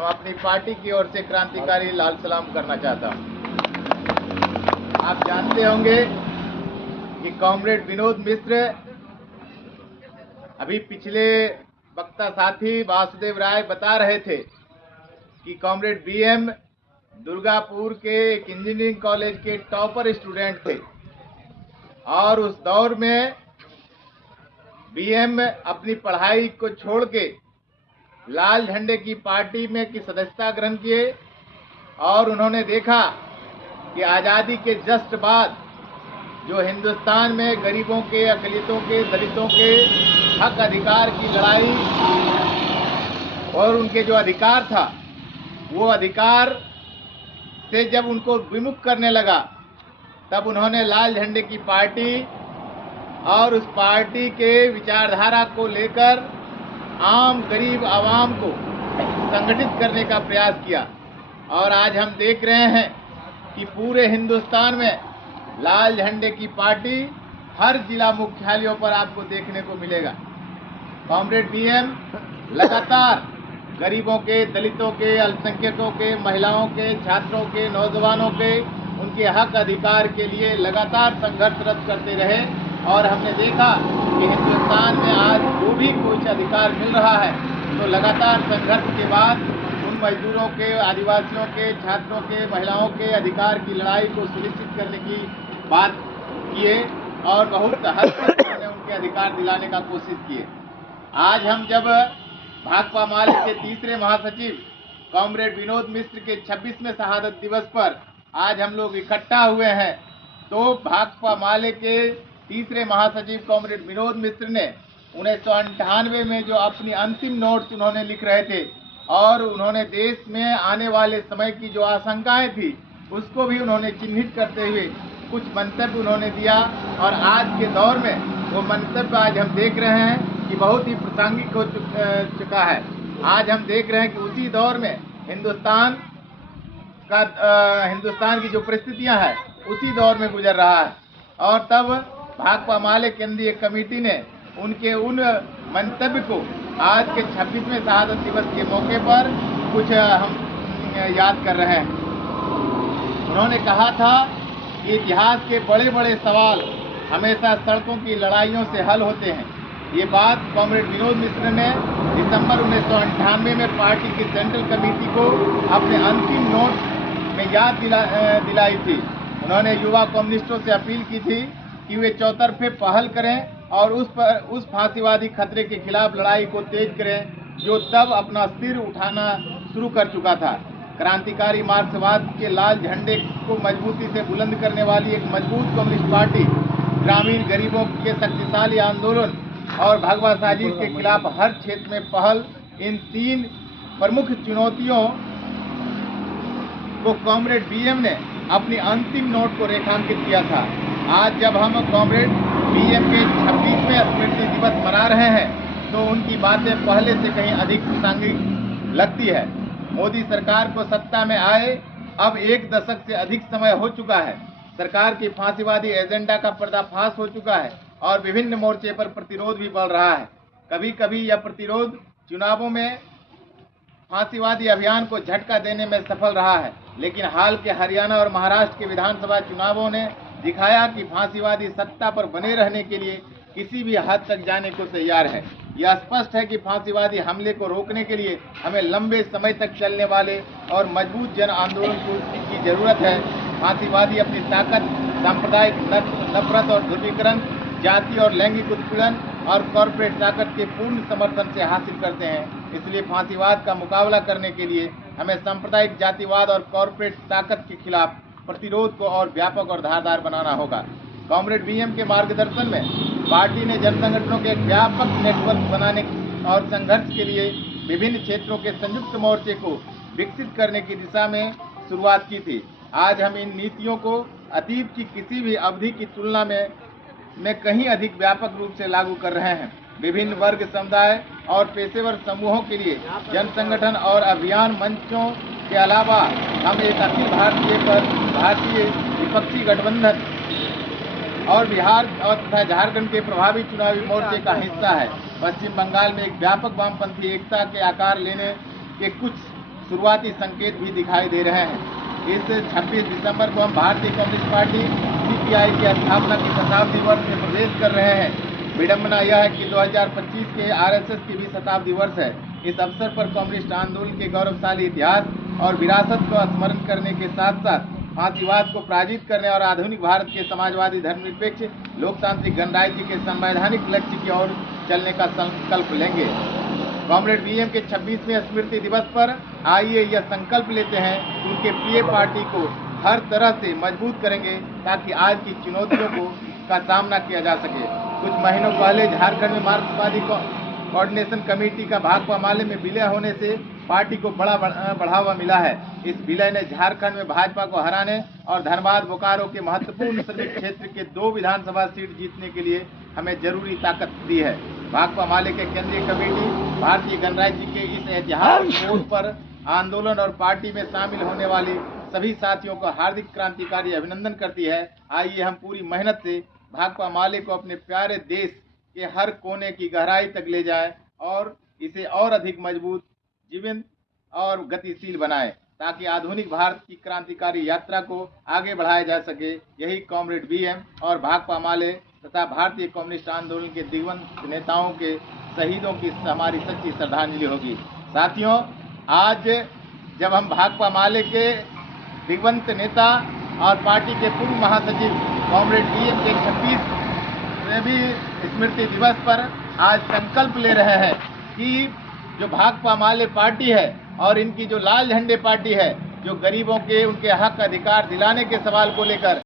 हम अपनी पार्टी की ओर से क्रांतिकारी लाल सलाम करना चाहता हूं। आप जानते होंगे कि कॉमरेड विनोद मिश्र, अभी पिछले वक्ता साथी वासुदेव राय बता रहे थे कि कॉमरेड बीएम दुर्गापुर के एक इंजीनियरिंग कॉलेज के टॉपर स्टूडेंट थे और उस दौर में बीएम अपनी पढ़ाई को छोड़ के लाल झंडे की पार्टी में की सदस्यता ग्रहण किए और उन्होंने देखा कि आज़ादी के जस्ट बाद जो हिंदुस्तान में गरीबों के, अकलितों के, दलितों के हक अधिकार की लड़ाई और उनके जो अधिकार था वो अधिकार से जब उनको विमुख करने लगा, तब उन्होंने लाल झंडे की पार्टी और उस पार्टी के विचारधारा को लेकर आम गरीब आवाम को संगठित करने का प्रयास किया। और आज हम देख रहे हैं कि पूरे हिंदुस्तान में लाल झंडे की पार्टी हर जिला मुख्यालयों पर आपको देखने को मिलेगा। कॉमरेड बीएम लगातार गरीबों के, दलितों के, अल्पसंख्यकों के, महिलाओं के, छात्रों के, नौजवानों के उनके हक अधिकार के लिए लगातार संघर्षरत करते रहे और हमने देखा कि हिंदुस्तान में आज जो भी कुछ अधिकार मिल रहा है तो लगातार संघर्ष के बाद उन मजदूरों के, आदिवासियों के, छात्रों के, महिलाओं के अधिकार की लड़ाई को सुनिश्चित करने की बात किए और बहुत हद तक उन्होंने उनके अधिकार दिलाने का कोशिश किए। आज हम जब भाकपा माले के तीसरे महासचिव कॉमरेड विनोद मिश्र के 26वें शहादत दिवस पर आज हम लोग इकट्ठा हुए हैं, तो भाकपा माले के तीसरे महासचिव कॉमरेड विनोद मिश्र ने 1998 में जो अपनी अंतिम नोट्स उन्होंने लिख रहे थे और उन्होंने देश में आने वाले समय की जो आशंकाएं थी उसको भी उन्होंने चिन्हित करते हुए कुछ मंतव्य उन्होंने दिया और आज के दौर में वो मंतव्य आज हम देख रहे हैं कि बहुत ही प्रासंगिक हो चुका है। आज हम देख रहे हैं कि उसी दौर में हिंदुस्तान की जो परिस्थितियां हैं उसी दौर में गुजर रहा है और तब भाकपा माले केंद्रीय कमेटी ने उनके उन मंतव्य को आज के 26वें शहादत दिवस के मौके पर कुछ हम याद कर रहे हैं। उन्होंने कहा था कि इतिहास के बड़े बड़े सवाल हमेशा सड़कों की लड़ाइयों से हल होते हैं। ये बात कॉमरेड विनोद मिश्र ने दिसंबर 1998 में पार्टी की सेंट्रल कमेटी को अपने अंतिम नोट में याद दिलाई थी। उन्होंने युवा कम्युनिस्टों से अपील की थी कि वे चौतरफे पहल करें और उस फांसीवादी खतरे के खिलाफ लड़ाई को तेज करें जो तब अपना सिर उठाना शुरू कर चुका था। क्रांतिकारी मार्क्सवाद के लाल झंडे को मजबूती से बुलंद करने वाली एक मजबूत कम्युनिस्ट पार्टी ग्रामीण गरीबों के शक्तिशाली आंदोलन और भगवा साजिश के खिलाफ हर क्षेत्र में पहल, इन तीन प्रमुख चुनौतियों को कॉमरेड बीएम ने अपनी अंतिम नोट को रेखांकित किया था। आज जब हम कॉमरेड बीएम के 26वें स्मृति दिवस मना रहे हैं तो उनकी बातें पहले से कहीं अधिक प्रासंगिक लगती है। मोदी सरकार को सत्ता में आए अब 1 दशक से अधिक समय हो चुका है। सरकार की फांसीवादी एजेंडा का पर्दाफाश हो चुका है और विभिन्न मोर्चे पर प्रतिरोध भी बढ़ रहा है। कभी कभी यह प्रतिरोध चुनावों में फांसीवादी अभियान को झटका देने में सफल रहा है, लेकिन हाल के हरियाणा और महाराष्ट्र के विधानसभा चुनावों ने दिखाया कि फांसीवादी सत्ता पर बने रहने के लिए किसी भी हद तक जाने को तैयार है। यह स्पष्ट है कि फांसीवादी हमले को रोकने के लिए हमें लंबे समय तक चलने वाले और मजबूत जन आंदोलन की जरूरत है। फांसीवादी अपनी ताकत सांप्रदायिक नफरत और ध्रुवीकरण, जाति और लैंगिक उत्पीड़न और कॉरपोरेट ताकत के पूर्ण समर्थन से हासिल करते हैं। इसलिए फांसीवाद का मुकाबला करने के लिए हमें सांप्रदायिक, जातिवाद और कॉरपोरेट ताकत के खिलाफ प्रतिरोध को और व्यापक और धारदार बनाना होगा। कॉमरेड बीएम के मार्गदर्शन में पार्टी ने जन संगठनों के एक व्यापक नेटवर्क बनाने और संघर्ष के लिए विभिन्न क्षेत्रों के संयुक्त मोर्चे को विकसित करने की दिशा में शुरुआत की थी। आज हम इन नीतियों को अतीत की किसी भी अवधि की तुलना में कहीं अधिक व्यापक रूप से लागू कर रहे हैं। विभिन्न वर्ग, समुदाय और पेशेवर समूहों के लिए जन संगठन और अभियान मंचों के अलावा हम एक अखिल भारतीय विपक्षी गठबंधन और बिहार और तथा झारखंड के प्रभावी चुनावी मोर्चे का हिस्सा है। पश्चिम बंगाल में एक व्यापक वामपंथी एकता के आकार लेने के कुछ शुरुआती संकेत भी दिखाई दे रहे हैं। इस 26 दिसंबर को हम भारतीय कम्युनिस्ट पार्टी सीपीआई की स्थापना की शताब्दी वर्ष में प्रवेश कर रहे हैं। विडंबना यह है कि 2025 के आरएसएस की भी शताब्दी वर्ष है। इस अवसर पर कम्युनिस्ट आंदोलन के गौरवशाली इतिहास और विरासत को स्मरण करने के साथ साथ फांसीवाद को पराजित करने और आधुनिक भारत के समाजवादी धर्मनिरपेक्ष लोकतांत्रिक गणराज्य के संवैधानिक लक्ष्य की ओर चलने का संकल्प लेंगे। कॉमरेड वीएम के 26वें स्मृति दिवस पर आइए यह संकल्प लेते हैं कि उनके प्रिय पार्टी को हर तरह से मजबूत करेंगे ताकि आज की चुनौतियों का सामना किया जा सके। कुछ महीनों पहले झारखंड में मार्क्सवादी कोऑर्डिनेशन कमेटी का भाकपा माले में विलय होने से पार्टी को बड़ा बढ़ावा मिला है। इस विलय ने झारखंड में भाजपा को हराने और धनबाद बोकारो के महत्वपूर्ण श्रमिक क्षेत्र के 2 विधानसभा सीट जीतने के लिए हमें जरूरी ताकत दी है। भाकपा माले के केंद्रीय कमेटी भारतीय गणराज्य के इस ऐतिहासिक मोड़ पर आंदोलन और पार्टी में शामिल होने वाले सभी साथियों को हार्दिक क्रांतिकारी अभिनंदन करती है। आइए हम पूरी मेहनत से भाकपा माले को अपने प्यारे देश के हर कोने की गहराई तक ले जाए और इसे और अधिक मजबूत, जीवंत और गतिशील बनाएं ताकि आधुनिक भारत की क्रांतिकारी यात्रा को आगे बढ़ाया जा सके। यही कॉमरेड वीएम और भाकपा माले तथा भारतीय कम्युनिस्ट आंदोलन के दिवंगत नेताओं के शहीदों की हमारी सच्ची श्रद्धांजलि होगी। साथियों, आज जब हम भाकपा माले के दिवंगत नेता और पार्टी के पूर्व महासचिव कॉमरेड वीएम के 26वें स्मृति दिवस पर आज संकल्प ले रहे हैं कि जो भाकपा माले पार्टी है और इनकी जो लाल झंडे पार्टी है, जो गरीबों के उनके हक अधिकार दिलाने के सवाल को लेकर